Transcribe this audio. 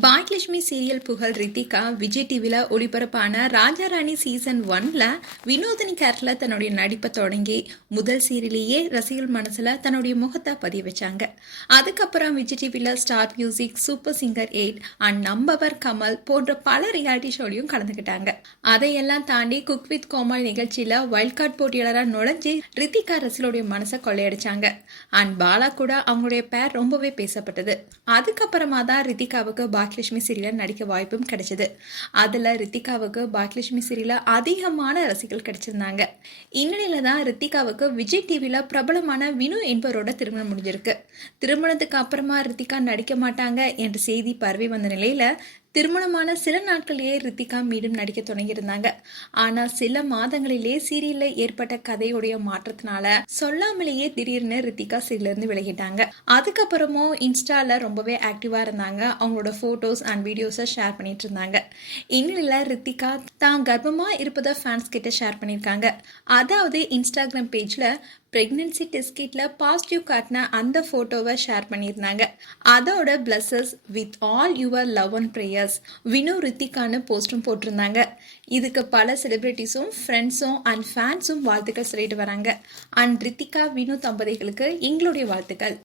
Bhagyalakshmi serial புகழ் ரித்திகா விஜய் டிவியில் ஒளிபரப்பான ராஜாராணி சீசன் ஒன்ல வினோதினி கேரக்டர்ல தன்னுடைய நடிப்பை தொடங்கி முதல் சீரியலையே ரசிகர்கள் மனசுல தன்னுடைய முகத்தை பதிய வச்சாங்க. அதுக்கப்புறம் விஜய் டிவியில் star music super singer eight and நம்பவர் Kamal போன்ற பல ரியாலிட்டி ஷோலையும் கலந்துக்கிட்டாங்க அதையெல்லாம் தாண்டி குக் வித் கோமல் நிகழ்ச்சியில வைல்ட் கார்டு போட்டியாளராக நுழைஞ்சு ரித்திகா ரசிகளுடைய மனசை கொள்ளையடிச்சாங்க. அண்ட் பாலா கூட அவங்களுடைய பேர் ரொம்பவே பேசப்பட்டது. அதுக்கப்புறமா தான் ரித்திகாவுக்கு பாக்யலட்சுமி சீரியலில் நடிக்க வாய்ப்பும் கிடைச்சது. அதில் ரித்திகாவுக்கு பாக்யலட்சுமி சீரியலில் அதிகமான ரசிகர்கள் கிடைச்சிருந்தாங்க. இந்நிலையில் தான் ரித்திகாவுக்கு விஜய் டிவியில் பிரபலமான வினு என்பவரோட திருமணம் முடிஞ்சிருக்கு. திருமணத்துக்கு அப்புறமா ரித்திகா நடிக்க மாட்டாங்க என்ற செய்தி பரவி வந்த நிலையில் திருமணமான சில நாட்களிலேயே ரித்திகா மீண்டும் நடிக்க தொடங்கியிருந்தாங்க. ஆனா சில மாதங்களிலே சீரியல்ல ஏற்பட்ட கதையுடைய மாற்றத்தினால சொல்லாமலேயே திடீர்னு ரித்திகா சீரியல்ல இருந்து விலகிட்டாங்க. அதுக்கப்புறமும் இன்ஸ்டால ரொம்பவே ஆக்டிவா இருந்தாங்க. அவங்களோட போட்டோஸ் அண்ட் வீடியோஸை ஷேர் பண்ணிட்டு இருந்தாங்க. இந்நிலையில ரித்திகா தான் கர்ப்பமா இருப்பதை ஃபேன்ஸ் கிட்ட ஷேர் பண்ணியிருக்காங்க. அதாவது இன்ஸ்டாகிராம் பேஜ்ல பிரெக்னன்சி டெஸ்ட் கிட்ல பாசிட்டிவ் காட்டின அந்த ஃபோட்டோவை ஷேர் பண்ணியிருந்தாங்க. அதோட blessed with all your love and prayers Vinu ரித்திகான்னு போஸ்டும் போட்டிருந்தாங்க இதுக்கு பல செலிபிரிட்டிஸும் ஃப்ரெண்ட்ஸும் அண்ட் ஃபேன்ஸும் வாழ்த்துக்கள் சொல்லிட்டு வராங்க. அண்ட் ரித்திகா வினு தம்பதிகளுக்கு எங்களுடைய வாழ்த்துக்கள்.